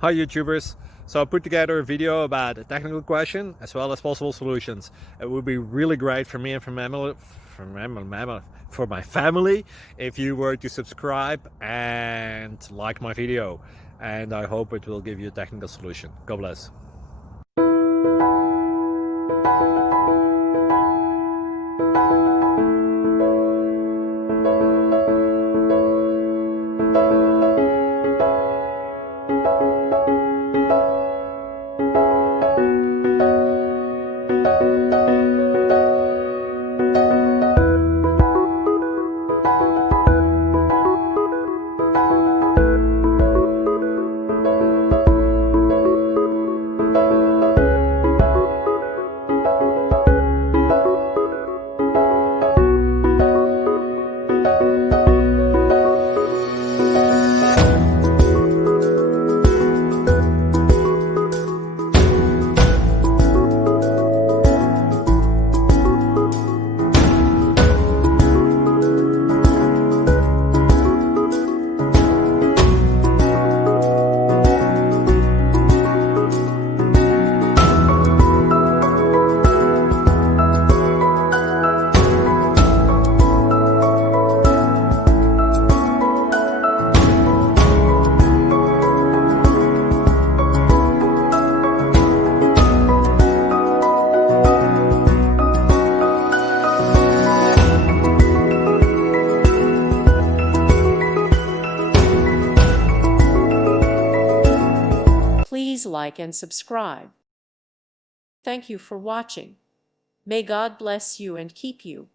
Hi YouTubers! So I put together a video about a technical question as well as possible solutions. It would be really great for me and for my family if you were to subscribe and like my video, and I hope it will give you a technical solution. God bless. Please like and subscribe. Thank you for watching. May God bless you and keep you.